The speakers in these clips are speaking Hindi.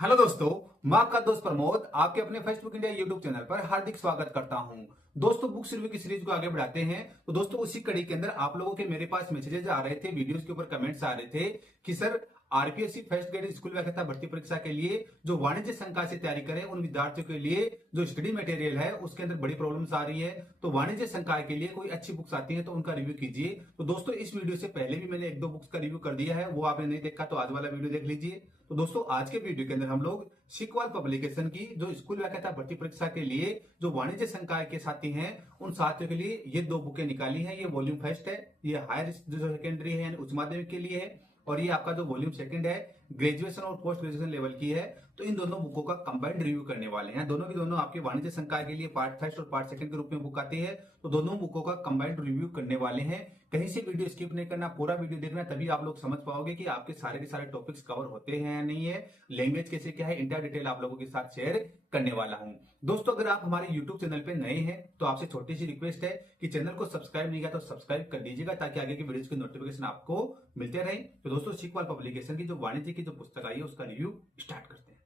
हेलो दोस्तों, मैं आपका दोस्त प्रमोद आपके अपने फेसबुक इंडिया यूट्यूब चैनल पर हार्दिक स्वागत करता हूं। दोस्तों, बुक्स रिव्यू की सीरीज को आगे बढ़ाते हैं। तो दोस्तों, उसी कड़ी के अंदर आप लोगों के मेरे पास मैसेजेस आ रहे थे, वीडियोस के ऊपर कमेंट्स आ रहे थे कि sir RPSC first grade school व्याख्याता भर्ती परीक्षा के लिए जो वाणिज्य संकाय से तैयारी करें उन विद्यार्थियों के लिए जो स्टडी मटेरियल है उसके अंदर बड़ी प्रॉब्लम्स आ रही है। तो वाणिज्य संकाय के लिए कोई अच्छी बुक्स आती है तो उनका रिव्यू कीजिए। तो दोस्तों, इस वीडियो से पहले भी मैंने एक दो बुक्स का रिव्यू कर दिया है, वो आपने नहीं देखा तो आज वाला वीडियो देख लीजिए। तो दोस्तों, आज के वीडियो के अंदर हम लोग सीक्वल पब्लिकेशन की जो स्कूल व्याख्याता भर्ती परीक्षा के लिए जो वाणिज्य संकाय के साथी हैं उन साथियों के लिए ये दो बुकें निकाली हैं। ये वॉल्यूम फर्स्ट है, ये हायर जो सेकेंडरी है यानी उच्च माध्यमिक के लिए है, और ये आपका जो वॉल्यूम सेकंड है ग्रेजुएशन और पोस्ट ग्रेजुएशन लेवल की है। तो इन दोनों बुकों का कंबाइंड रिव्यू करने वाले हैं। दोनों की दोनों आपके वाणिज्य संकाय के लिए पार्ट फर्स्ट और पार्ट सेकंड के रूप में बुक आती है। तो दोनों बुकों का कंबाइंड रिव्यू करने वाले हैं। कहीं से वीडियो स्किप नहीं करना, पूरा वीडियो देखना, तभी आप लोग समझ पाओगे कि आपके सारे के सारे टॉपिक्स कवर होते हैं या नहीं है, लैंग्वेज कैसे क्या है, इंटर डिटेल आप लोगों के साथ शेयर करने वाला हूं। दोस्तों, अगर आप हमारे YouTube चैनल पे नए हैं तो आपसे छोटी सी रिक्वेस्ट है कि चैनल को सब्सक्राइब नहीं किया तो सब्सक्राइब कर दीजिएगा ताकि आगे की वीडियोस की नोटिफिकेशन आपको मिलते रहे। तो दोस्तों, सीक्वल पब्लिकेशन की जो वाणिज्य की जो पुस्तक आई है उसका रिव्यू स्टार्ट करते हैं।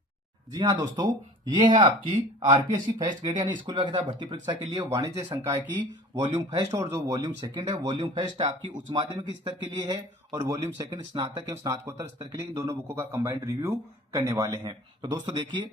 जी हाँ दोस्तों, ये है आपकी आरपीएससी फर्स्ट ग्रेड यानी स्कूल व्याख्याता भर्ती परीक्षा के लिए वाणिज्य संकाय की वॉल्यूम फर्स्ट, और जो वॉल्यूम सेकंड है, वॉल्यूम फर्स्ट आपकी उच्च माध्यमिक स्तर के लिए है और वॉल्यूम सेकंड स्नातक एवं स्नातकोत्तर स्तर के लिए। इन दोनों बुकों का कंबाइंड रिव्यू करने वाले हैं। तो दोस्तों देखिए,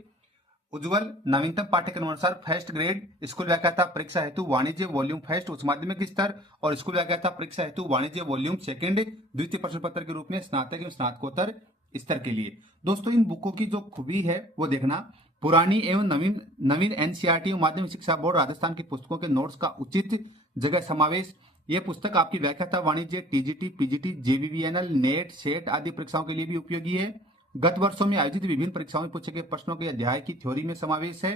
उज्ज्वल नवीनतम पाठ्यक्रम अनुसार फर्स्ट ग्रेड स्कूल व्याख्याता परीक्षा हेतु वाणिज्य वॉल्यूम फर्स्ट उच्च माध्यमिक स्तर और स्कूल व्याख्याता परीक्षा हेतु वाणिज्य वॉल्यूम सेकंड द्वितीय प्रश्न पत्र के रूप में स्नातक एवं स्नातकोत्तर स्तर के लिए। दोस्तों, इन बुकों की जो खूबी है वो देखना, पुरानी एवं नवीन नवीन एनसीईआरटी माध्यमिक शिक्षा बोर्ड राजस्थान की पुस्तकों के नोट्स का उचित जगह समावेश। ये पुस्तक आपकी व्याख्याता वाणिज्य TGT, PGT, JVVNL, net, set आदि परीक्षाओं के लिए भी उपयोगी है। गत वर्षों में आयोजित विभिन्न परीक्षाओं में पूछे गए प्रश्नों के अध्याय की थ्योरी में समावेश है।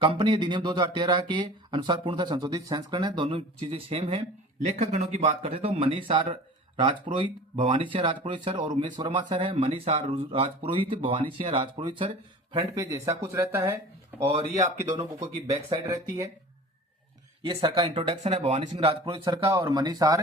कंपनी अधिनियम 2013 के अनुसार पूर्णतः संशोधित संस्करण है। दोनों चीजें सेम है। लेखक गणों की बात करते तो मनीष आर राजपुरोहित, भवानी सिंह राजपुरोहित सर और उमेश वर्मा सर है। Manish R Rajpurohit, Bhawani Singh Rajpurohit sir. Front page ऐसा कुछ रहता है और ये आपकी दोनों बुकों की बैक साइड रहती है। ये सर का इंट्रोडक्शन है, भवानी सिंह राजपुरोहित सर का और मनीष आर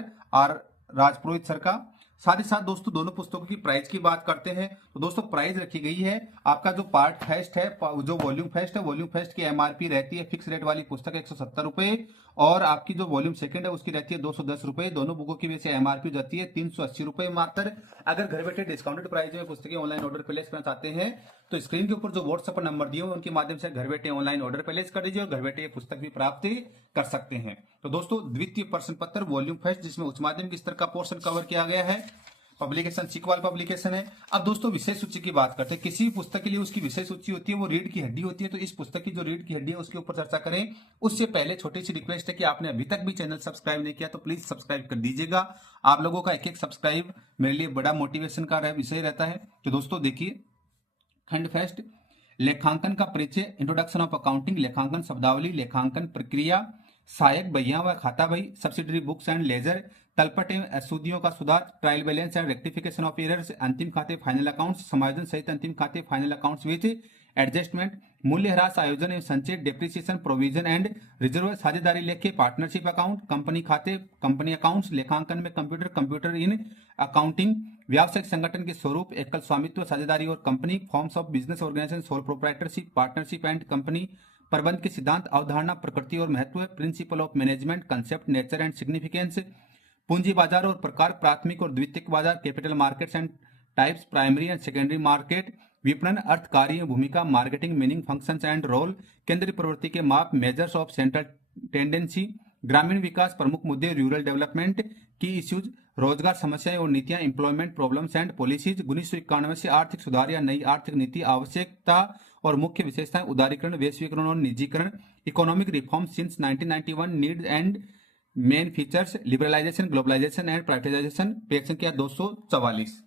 राजपुरोहित सर का। साथ ही साथ दोस्तों, दोनों पुस्तकों की प्राइस की बात करते हैं तो दोस्तों प्राइस रखी गई है। आपका जो पार्ट फर्स्ट है, जो वॉल्यूम फर्स्ट है, वॉल्यूम फर्स्ट की एमआरपी रहती है फिक्स रेट वाली पुस्तक 170 रुपए, और आपकी जो वॉल्यूम सेकंड है उसकी रहती है 210 रुपए। दोनों बुकों की वैसे एमआरपी जाती है 380 रुपए मात्र। अगर घर बैठे डिस्काउंटेड प्राइस में पुस्तकें ऑनलाइन ऑर्डर प्लेस करना चाहते हैं तो स्क्रीन के ऊपर जो व्हाट्सएप नंबर दिए उनके माध्यम से घर बैठे ऑनलाइन ऑर्डर प्लेस कर दीजिए और घर बैठे पुस्तक भी प्राप्त कर सकते हैं। तो दोस्तों, द्वितीय प्रश्न पत्र वॉल्यूम फर्स्ट जिसमें उच्च माध्यमिक स्तर का पोर्शन कवर किया गया है, पब्लिकेशन सीक्वल पब्लिकेशन है। अब दोस्तों, विषय सूची की बात करते हैं। किसी भी पुस्तक के लिए उसकी विषय सूची होती है, वो रीढ़ की हड्डी होती है। तो इस पुस्तक की जो रीढ़ की हड्डी है उसके ऊपर चर्चा करें उससे पहले छोटी सी रिक्वेस्ट है कि आपने अभी तक भी चैनल सब्सक्राइब नहीं किया तो प्लीज सब्सक्राइब कर दीजिएगा। आप लोगों का एक एक सब्सक्राइब मेरे लिए बड़ा मोटिवेशन का विषय रहता है। तो दोस्तों देखिए, खंड फर्स्ट लेखांकन का परिचय, इंट्रोडक्शन ऑफ अकाउंटिंग, लेखांकन शब्दावली, लेखांकन प्रक्रिया, सहायक बहियां व खाता बही, सब्सिडरी बुक्स एंड लेजर, तलपट एवं अशुद्धियों का सुधार, trial balance and rectification of errors, अंतिम खाते फाइनल अकाउंट्स, समायोजन सहित अंतिम खाते फाइनल अकाउंट्स विथ एडजस्टमेंट, मूल्य ह्रास, आयोजन एवं संचय, डेप्रिसिएशन, प्रोविजन एंड रिजर्व, साझेदारी लेखे, पार्टनरशिप अकाउंट, कंपनी खाते, कंपनी अकाउंट्स, लेखांकन में कंप्यूटर, कंप्यूटर इन अकाउंटिंग, व्यावसायिक संगठन के स्वरूप, एकल स्वामित्व, साझेदारी और company, forms of business organisation, sole proprietorship, partnership and company, प्रबंध के सिद्धांत, अवधारणा, प्रकृति और महत्व, principle of management, concept, nature and significance, पूंजी बाजार और प्रकार, प्राथमिक और द्वितीयक बाजार, capital markets and types, primary and secondary market, विपणन, अर्थ, कार्य, भूमिका, marketing, meaning, functions and role, केंद्रीय प्रवृत्ति के माप, मेजर्स ऑफ सेंट्रल टेंडेंसी, ग्रामीण विकास, प्रमुख मुद्दे, रूरल डेवलपमेंट की इश्यूज, रोजगार समस्याएं और नीतियां, एम्प्लॉयमेंट प्रॉब्लम्स एंड पॉलिसीज, 1991 से आर्थिक सुधार या नई आर्थिक नीति, आवश्यकता और मुख्य विशेषताएं, उदारीकरण, वैश्वीकरण और निजीकरण, economic reform since 1991, needs and main features, liberalisation, globalisation and privatisation, page संख्या 244।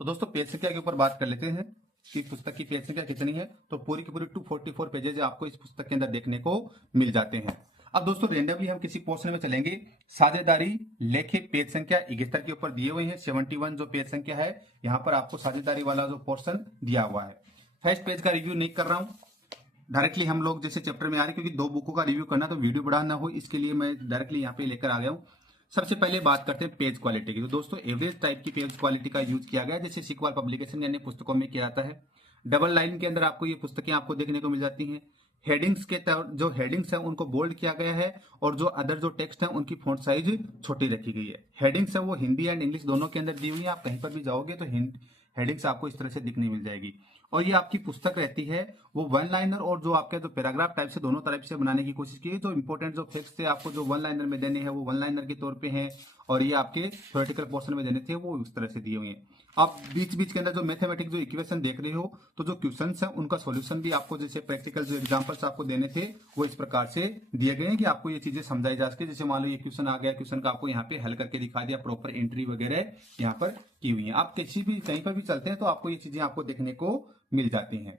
तो दोस्तों, पेज संख्या के ऊपर बात कर लेते हैं कि पुस्तक की पेज संख्या कितनी है। तो पूरी की पूरी 244 पेजेज आपको इस पुस्तक के अंदर देखने को मिल जाते हैं। अब दोस्तों, रेंडमली हम किसी पोर्शन में चलेंगे। साझेदारी लेखे पेज संख्या 71 के ऊपर दिए हुए हैं। 71 जो पेज संख्या है, यहाँ पर आपको साझेदारी वाला जो पोर्शन दिया हुआ है। फर्स्ट पेज का रिव्यू नहीं कर रहा हूँ, डायरेक्टली हम लोग जैसे चैप्टर में आ रहे हैं, क्योंकि दो बुकों का रिव्यू करना तो वीडियो बड़ा ना हो, इसके लिए मैं डायरेक्टली यहाँ पे लेकर आ गया हूँ। सबसे पहले बात करते हैं पेज क्वालिटी की। तो दोस्तों, एवरेज टाइप की पेज क्वालिटी का यूज किया गया, जैसे सीक्वल पब्लिकेशन यानी पुस्तकों में किया जाता है। डबल लाइन के अंदर आपको ये पुस्तकें आपको देखने को मिल जाती हैं। हेडिंग्स के जो हेडिंग्स हैं उनको बोल्ड किया गया है और जो अदर जो टेक्स्ट हैं उनकी फॉन्ट साइज छोटी रखी गई है। हेडिंग्स है वो हिंदी एंड इंग्लिश दोनों के अंदर दी हुई है। आप कहीं पर भी जाओगे तो हेडिंग्स आपको इस तरह से दिखने मिल जाएगी। और ये आपकी पुस्तक रहती है वो वन लाइनर और जो आपके जो पैराग्राफ टाइप से दोनों टाइप से बनाने की कोशिश की है। जो इंपॉर्टेंट जो फैक्ट्स थे आपको जो वन लाइनर में देने हैं वो वन लाइनर के तौर पे हैं और ये आपके थ्योरेटिकल पोर्शन में देने थे वो इस तरह से दिए हुए हैं। आप बीच बीच के अंदर जो मैथमेटिक जो इक्वेशन देख रहे हो तो जो क्वेश्चंस हैं उनका सॉल्यूशन भी आपको जैसे प्रैक्टिकल जो एग्जांपल्स आपको देने थे वो इस प्रकार से दिए गए हैं कि आपको ये चीजें समझाई जा सके। जैसे मान लो ये क्वेश्चन आ गया, क्वेश्चन का आपको यहाँ पे हल करके दिखा दिया, प्रॉपर एंट्री वगैरह यहाँ पर की हुई है। आप किसी भी कहीं पर भी चलते हैं तो आपको ये चीजें आपको देखने को मिल जाती हैं।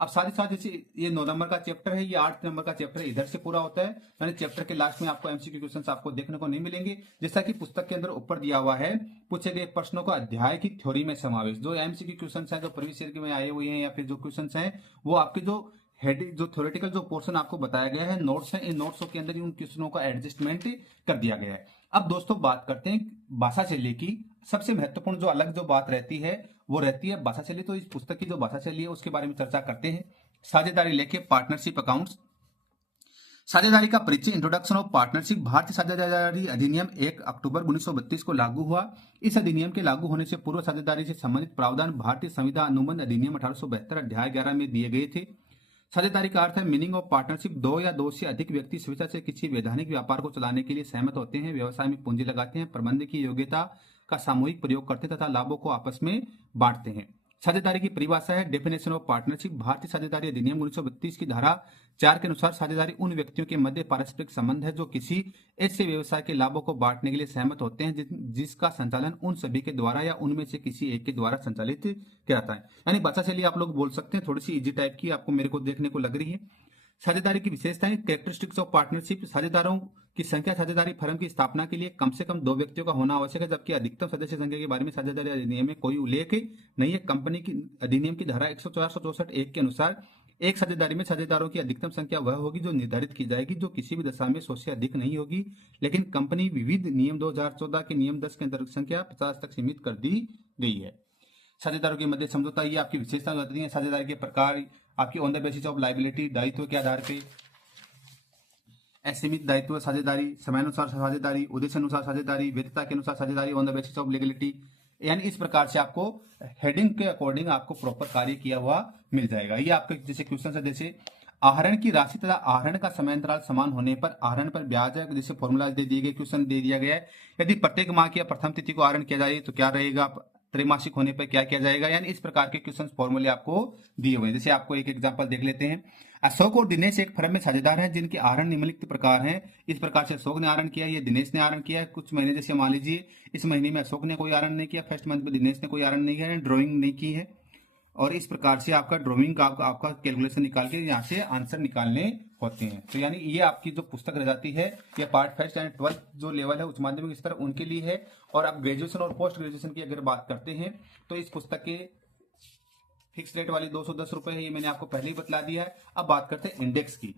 अब साथ ही साथ जैसे ये 9 नंबर का चैप्टर है, ये 8 नंबर का चैप्टर इधर से पूरा होता है, यानी चैप्टर के लास्ट में आपको एमसीक्यू क्वेश्चंस आपको देखने को नहीं मिलेंगे। जैसा कि पुस्तक के अंदर ऊपर दिया हुआ है, पूछे गए प्रश्नों का अध्याय की थ्योरी में समावेश। जो एमसीक्यू क्वेश्चंस हैं जो प्रीवियस ईयर के में आए हुए हैं या फिर जो क्वेश्चंस हैं वो आपके जो हेड जो थ्योरेटिकल जो पोर्शन आपको बताया गया है, नोट्स हैं, इन नोट्सों के अंदर उन क्वेश्चनों का एडजस्टमेंट कर दिया गया है। अब दोस्तों बात करते हैं भाषा शैली की। सबसे महत्वपूर्ण जो अलग जो बात रहती है वो रहती है भाषा शैली। तो इस पुस्तक की जो भाषा शैली है उसके बारे में चर्चा करते हैं। साझेदारी लेके पार्टनरशिप अकाउंट्स। साझेदारी का परिचय, इंट्रोडक्शन ऑफ पार्टनरशिप। भारतीय साझेदारी अधिनियम 1 अक्टूबर 1932 को लागू हुआ। इस अधिनियम के लागू होने से पूर्व साझेदारी से संबंधित प्रावधान भारतीय संविधान अनुबंध अधिनियम 1872 अध्याय 11 में दिए गए थे। साझेदारी का अर्थ है मीनिंग ऑफ पार्टनरशिप, दो या दो से अधिक व्यक्ति स्वेच्छा से किसी वैधानिक व्यापार को चलाने के लिए सहमत होते हैं, व्यवसाय में पूंजी लगाते हैं, प्रबंध की योग्यता का सामूहिक प्रयोग करते हैं तथा लाभों को आपस में बांटते हैं। साझेदारी की परिभाषा है डेफिनेशन ऑफ पार्टनरशिप। भारतीय साझेदारी अधिनियम 1932 की धारा 4 के अनुसार साझेदारी उन व्यक्तियों के मध्य पारस्परिक संबंध है जो किसी ऐसे व्यवसाय के लाभों को बांटने के लिए सहमत होते हैं जिसका संचालन उन सभी के द्वारा या उनमें से किसी एक के द्वारा संचालित किया जाता है। यानी भाषा शैली आप लोग बोल सकते हैं थोड़ी सी इजी टाइप की आपको मेरे को देखने को लग रही है। साझेदारी की विशेषताएं, कैरेक्टरिस्टिक्स ऑफ पार्टनरशिप। साझेदारों की संख्या साझेदारी फर्म की स्थापना के लिए कम से कम 2 व्यक्तियों का होना आवश्यक है, जबकि अधिकतम सदस्य संख्या के बारे में साझेदारी अधिनियम में कोई उल्लेख नहीं है। कंपनी की अधिनियम की धारा 164 1 के अनुसार एक साझेदारी में साझेदारों की अधिकतम संख्या वह होगी जो निर्धारित की जाएगी, जो किसी भी दशा में 100 से अधिक नहीं होगी। लेकिन कंपनी विविध नियम 2014 के नियम 10 के अंतर्गत संख्या 50 तक सीमित कर दी गई है। साझेदारों के मध्य समझौता, ये आपकी विशेषता बताती है। साझेदारी के प्रकार आपकी on the basis of liability, दायित्व के आधार पे, असीमित दायित्व साझेदारी, समयानुसार साझेदारी, उद्देश्य अनुसार साझेदारी, वैधता के अनुसार साझेदारी, on the basis of legality. यानी इस प्रकार से आपको हेडिंग के अकॉर्डिंग आपको प्रॉपर कार्य किया हुआ मिल जाएगा। ये आपके जैसे क्वेश्चन है, जैसे आहरण की राशि तथा आहरण का समयांतराल समान होने पर आहरण पर ब्याज है, जैसे फॉर्मूला दे दिए गए, क्वेश्चन दे दिया गया है। यदि प्रत्येक माह की प्रथम तिथि को आहरण किया जाए तो क्या रहेगा, त्रैमासिक होने पर क्या किया जाएगा। यानी इस प्रकार के क्वेश्चन फॉर्मूले आपको दिए हुए हैं। जैसे आपको एक एग्जांपल देख लेते हैं। अशोक और दिनेश एक फर्म में साझेदार हैं जिनके आहरण निम्नलिखित प्रकार हैं। इस प्रकार से अशोक ने आहरण किया, ये दिनेश ने आहरण किया। कुछ महीने जैसे मान लीजिए इस महीने में अशोक ने कोई आहरण नहीं किया, फर्स्ट मंथ में दिनेश ने कोई आहरण नहीं किया, ड्रॉइंग नहीं की है। और इस प्रकार से आपका ड्रॉइंग का आपका कैलकुलेशन निकाल के यहाँ से आंसर निकालने होते हैं। तो यानी ये आपकी जो पुस्तक रह जाती है ये पार्ट फर्स्ट एंड 12th जो लेवल है उच्च माध्यमिक स्तर उनके लिए है। और आप ग्रेजुएशन और पोस्ट ग्रेजुएशन की अगर बात करते हैं तो इस पुस्तक के फिक्स रेट वाली 210 रुपए है, ये मैंने आपको पहले ही बतला दिया है। अब बात करते हैं इंडेक्स की।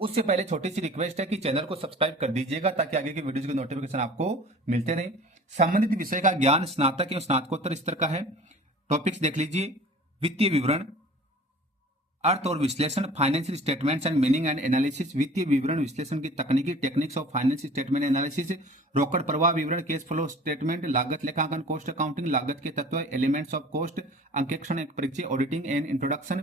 उससे पहले छोटी सी रिक्वेस्ट है कि चैनल को सब्सक्राइब कर दीजिएगा ताकि आगे की वीडियोज के नोटिफिकेशन आपको मिलते रहे। संबंधित विषय का ज्ञान स्नातक एवं स्नातकोत्तर स्तर का है। टॉपिक्स देख लीजिए, वित्तीय विवरण, अर्थ और विश्लेषण, financial statements and meaning and analysis, वित्तीय विवरण विश्लेषण की तकनीकी, techniques of financial statement analysis, रोकड़ प्रवाह विवरण, कैश फ्लो स्टेटमेंट, लागत लेखांकन, कॉस्ट अकाउंटिंग, लागत के तत्व, एलिमेंट्स ऑफ कॉस्ट, अंकेक्षण, एक परिचय, ऑडिटिंग एंड इंट्रोडक्शन,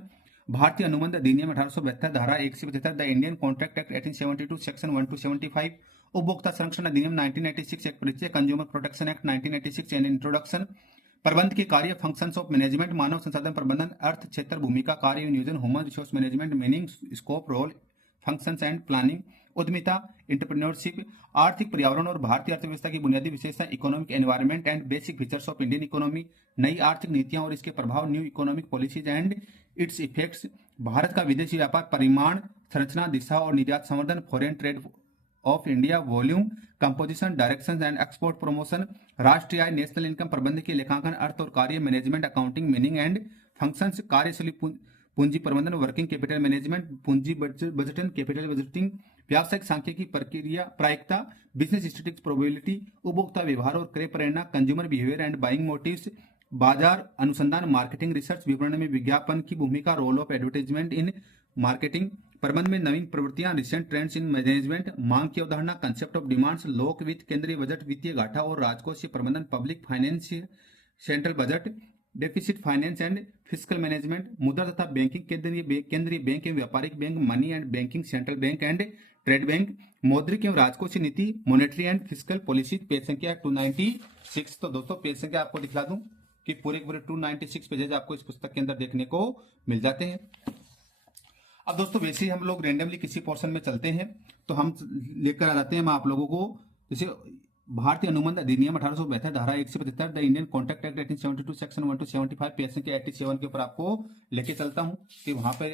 भारतीय अनुबंध अधिनियम 1872 धारा 1 से 75, the Indian contract act 1872 section 1 to 75, उपभोक्ता संरक्षण अधिनियम 1986 एक परिचय, consumer protection act 1986 and introduction, प्रबंध के कार्य, फंक्शंस ऑफ मैनेजमेंट, मानव संसाधन प्रबंधन, अर्थ क्षेत्र, भूमिका, कार्य नियोजन, human resource management, meaning, scope, role, functions and planning, उद्यमिता, एंटरप्रेन्योरशिप, आर्थिक पर्यावरण और भारतीय अर्थव्यवस्था की बुनियादी विशेषता, economic environment and basic features of Indian economy, नई आर्थिक नीतियां और इसके प्रभाव, new economic policies and its effects, भारत का विदेशी व्यापार, परिमाण, संरचना, दिशा और निर्यात संवर्धन, foreign trade of India, volume, composition, direction and export promotion, राष्ट्रीय आय, नेशनल इनकम, प्रबंध के लेखांकन, अर्थ और कार्य, management, accounting, meaning and functions, कार्यशैली, पूंजी प्रबंधन, वर्किंग कैपिटल मैनेजमेंट, पूंजी बजटन, कैपिटल बजटिंग, व्यावसायिक सांख्यिकी प्रक्रिया, प्रायिकता, बिजनेस स्टैटिस्टिक्स, प्रोबेबिलिटी, उपभोक्ता व्यवहार और क्रय प्रेरणा, consumer behaviour and buying motives, बाजार अनुसंधान, मार्केटिंग रिसर्च, विपणन में विज्ञापन की भूमिका, role of advertisement in marketing, प्रबंध में नवीन प्रवृत्तियां, रिसेंट ट्रेंड्स इन मैनेजमेंट, मांग की अवधारणा, कंसेप्ट ऑफ डिमांड्स, लोक वित्त, केंद्रीय बजट, वित्तीय घाटा और राजकोषीय प्रबंधन, public finance, central budget, deficit finance and fiscal management, मुद्रा तथा बैंकिंग, केंद्रीय बैंक एवं व्यापारिक bank, money and banking, central bank and trade bank, मौद्रिक एवं राजकोषीय नीति, monetary and fiscal policy. Page संख्या 296। तो दोस्तों पेज संख्या आपको दिखला दूं कि पूरे 296 पेजेज आपको इस पुस्तक के अंदर देखने को मिल जाते हैं। अब दोस्तों वैसे ही हम लोग रैंडमली किसी पोर्शन में चलते हैं तो हम लेकर आ जाते हैं मैं आप लोगों को, जैसे भारतीय अनुबंध अधिनियम 1872 धारा 1 से 75, the Indian contract act 1872 section 1 to 75, page संख्या 87 के ऊपर आपको लेके चलता हूं कि वहां पे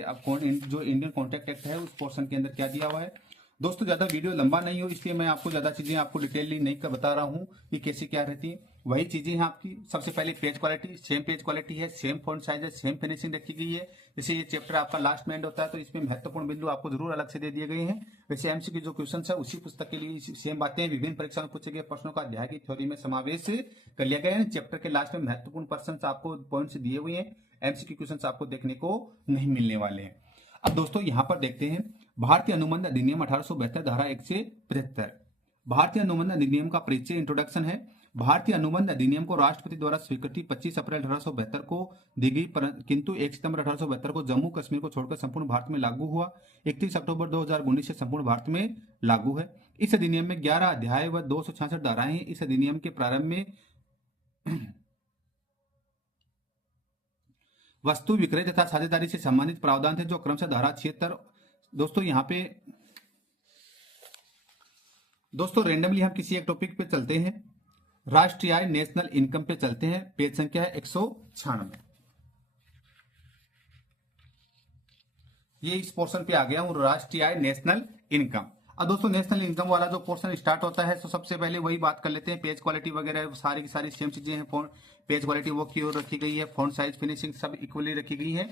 जो इंडियन कॉन्ट्रैक्ट एक्ट है उस पोर्शन के अंदर क्या दिया हुआ है। दोस्तों ज्यादा वीडियो लंबा नहीं हो इसलिए मैं आपको ज्यादा चीजें आपको डिटेलली नहीं बता रहा हूं कि कैसी क्या रहती है। वही चीजें हैं आपकी। सबसे पहले page quality, same page quality है, सेम फॉन्ट साइज है, सेम फिनिशिंग रखी गई है। जैसे ये चैप्टर आपका लास्ट में एंड होता है तो इसमें महत्वपूर्ण बिंदु आपको जरूर अलग से दे दिए गए हैं। वैसे एमसीक्यू जो क्वेश्चन है उसी पुस्तक के लिए सेम बातें विभिन्न परीक्षा में पूछे गए प्रश्नों का अध्याय की थ्योरी में समावेश कर लिया गया है। चैप्टर के लास्ट में महत्वपूर्ण प्रश्न आपको पॉइंट्स दिए हुए हैं, एमसीक्यू क्वेश्चन आपको देखने को नहीं मिलने वाले हैं। अब दोस्तों यहां पर देखते हैं भारतीय अनुबंध अधिनियम 1872 धारा 1 से 75। भारतीय अनुबंध अधिनियम का परिचय, इंट्रोडक्शन है। भारतीय अनुबंध अधिनियम को राष्ट्रपति द्वारा स्वीकृति 25 अप्रैल 1872 को दी गई, किंतु 1 सितंबर 1872 को जम्मू कश्मीर को छोड़कर संपूर्ण भारत में लागू हुआ। 31 अक्टूबर 2019 से संपूर्ण भारत में लागू है। इस अधिनियम में 11 अध्याय व 266 धाराएं हैं। इस अधिनियम के प्रारंभ में वस्तु विक्रय तथा साझेदारी से संबंधित प्रावधान थे जो क्रमशः धारा 76। दोस्तों यहाँ पे दोस्तों रैंडमली हम किसी एक टॉपिक पे चलते हैं, राष्ट्रीय आय नेशनल इनकम पे चलते हैं। पेज संख्या है 196। ये इस पोर्शन पे आ गया हूं, राष्ट्रीय आय नेशनल इनकम। अब दोस्तों नेशनल इनकम वाला जो पोर्शन स्टार्ट होता है तो सबसे पहले वही बात कर लेते हैं। पेज क्वालिटी वगैरह सारी की सारी सेम चीजें हैं। पेज क्वालिटी वो की ओर रखी गई है, फॉन्ट साइज फिनिशिंग सब इक्वली रखी गई है।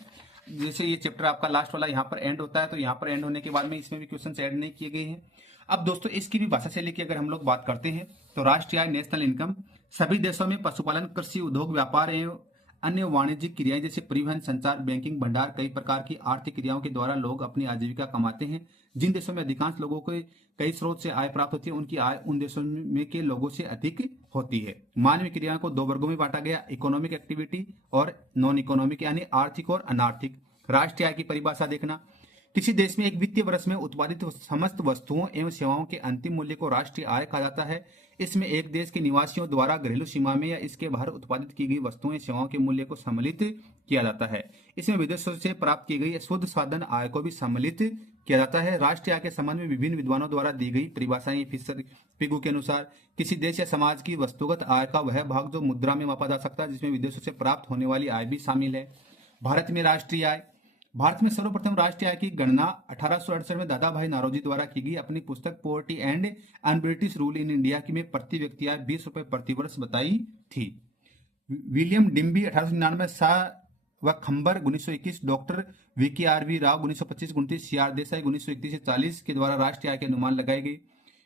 जैसे ये चैप्टर आपका लास्ट वाला यहाँ पर एंड होता है तो यहाँ पर एंड होने के बाद में इसमें भी क्वेश्चन ऐड नहीं किए गए हैं। अब दोस्तों इसकी भी भाषा शैली की अगर हम लोग बात करते हैं तो राष्ट्रीय आय नेशनल इनकम सभी देशों में पशुपालन, कृषि, उद्योग, व्यापार एवं अन्य वाणिज्यिक क्रियाएं जैसे परिवहन, संचार, बैंकिंग, भंडार, कई प्रकार की आर्थिक क्रियाओं के द्वारा लोग अपनी आजीविका कमाते हैं। जिन देशों में अधिकांश लोगों को कई स्रोत से आय प्राप्त होती है उनकी आय उन देशों में के लोगों से अधिक होती है। मानवीय क्रियाओं को 2 वर्गों में बांटा गया, इकोनॉमिक एक्टिविटी और नॉन इकोनॉमिक, यानी आर्थिक और अनार्थिक। राष्ट्रीय आय की परिभाषा देखना, किसी देश में एक वित्तीय वर्ष में उत्पादित समस्त वस्तुओं एवं सेवाओं के अंतिम मूल्य को राष्ट्रीय आय कहा जाता है। इसमें एक देश के निवासियों द्वारा घरेलू सीमा में या इसके बाहर उत्पादित की गई वस्तुएं सेवाओं के मूल्य को सम्मिलित किया जाता है। इसमें विदेशों से प्राप्त की गई शुद्ध साधन आय को भी सम्मिलित किया जाता है। राष्ट्रीय आय के संबंध में विभिन्न विद्वानों द्वारा दी गई परिभाषाएं पिगू के अनुसार किसी देश या समाज की वस्तुगत आय का वह भाग जो मुद्रा में मापा जा सकता है जिसमें विदेशों से प्राप्त होने वाली आय भी शामिल है। भारत में राष्ट्रीय आय, भारत में सर्वप्रथम राष्ट्रीय आय की गणना 1868 में दादा भाई नारोजी द्वारा की गई। अपनी पुस्तक poverty and un British rule in India की में प्रति व्यक्ति आय 20 रुपए प्रति वर्ष बताई थी। विलियम डिम्बी 1899 व खंबर 1921, doctor VK RV. Rao 1925-29, CR Desai 1931-40 के द्वारा राष्ट्रीय आय के अनुमान लगाए गए।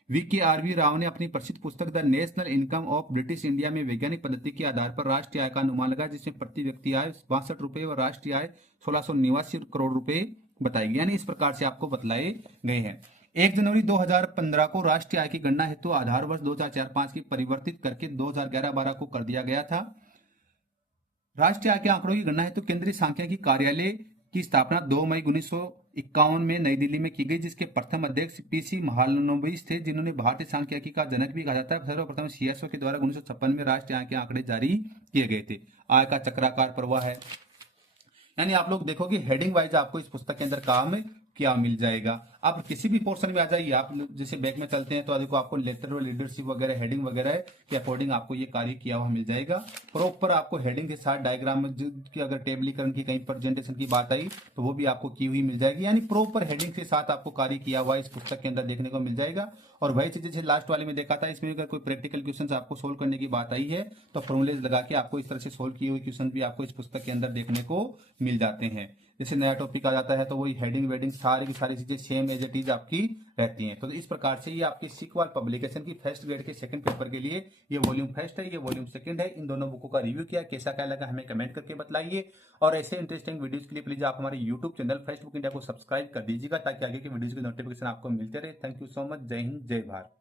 VK RV. राव ने अपनी प्रसिद्ध पुस्तक the national income of British India में वैज्ञानिक पद्धति के आधार पर राष्ट्रीय आय का अनुमान लगाया जिसमें प्रति व्यक्ति आय 62 रुपए और राष्ट्रीय आय 1689 करोड़ रुपए बताई गई। यानी इस प्रकार से आपको बतलाए गए हैं। 1 जनवरी 2015 को राष्ट्रीय आय की गणना हेतु आधार वर्ष 2004-5 की परिवर्तित करके 2011-12 को कर दिया गया था। राष्ट्रीय आय के आंकड़ों की गणना हेतु केंद्रीय सांख्यिकी कार्यालय की स्थापना 2 मई 1951 में नई दिल्ली में की गई जिसके प्रथम अध्यक्ष पीसी महालनोबिस थे जिन्होंने भारतीय सांख्यिकी का जनक भी कहा जाता है। सर्वप्रथम सीएसओ के द्वारा 1956 में राष्ट्रीय आय के आंकड़े जारी किए गए थे। आय का चक्राकार प्रवाह है, यानी आप लोग देखोगे हेडिंग वाइज आपको इस पुस्तक के अंदर काम क्या मिल जाएगा। आप किसी भी पोर्शन में आ जाइए, आप जैसे बैक में चलते हैं तो देखो आपको लेटर और लीडरशिप वगैरह हेडिंग वगैरह के अकॉर्डिंग आपको ये कार्य किया हुआ मिल जाएगा। प्रॉपर आपको हेडिंग के साथ डायग्राम में की अगर टेबलीकरण की कहीं प्रेजेंटेशन की बात आई तो वो भी आपको की हुई मिल जाएगी। यानी प्रॉपर हेडिंग के साथ आपको कार्य किया हुआ इस पुस्तक के अंदर देखने को मिल जाएगा। और वही चीज जैसे लास्ट वाले में देखा था, इसमें अगर कोई प्रैक्टिकल क्वेश्चन आपको सोल्व करने की बात आई है तो फॉर्मूलेज लगा के आपको इस तरह से सोल्व किए हुए क्वेश्चन भी आपको इस पुस्तक के अंदर देखने को मिल जाते हैं। जैसे नया टॉपिक आ जाता है तो वही हेडिंग वेडिंग सारी की सारी चीजें सेम एज इट इज आपकी रहती हैं। तो इस प्रकार से ये आपकी सीक्वल पब्लिकेशन की फर्स्ट ग्रेड के सेकंड पेपर के लिए ये वॉल्यूम फर्स्ट है, ये वॉल्यूम सेकंड है। इन दोनों बुकों का रिव्यू किया, कैसा क्या लगा हमें कमेंट करके बताइए। और ऐसे इंटरेस्टिंग वीडियोस के लिए प्लीज आप हमारे YouTube channel first book India को सब्सक्राइब कर दीजिएगा ताकि आगे की वीडियोस की नोटिफिकेशन आपको मिलते रहे। Thank you so much. जय हिंद, जय भारत।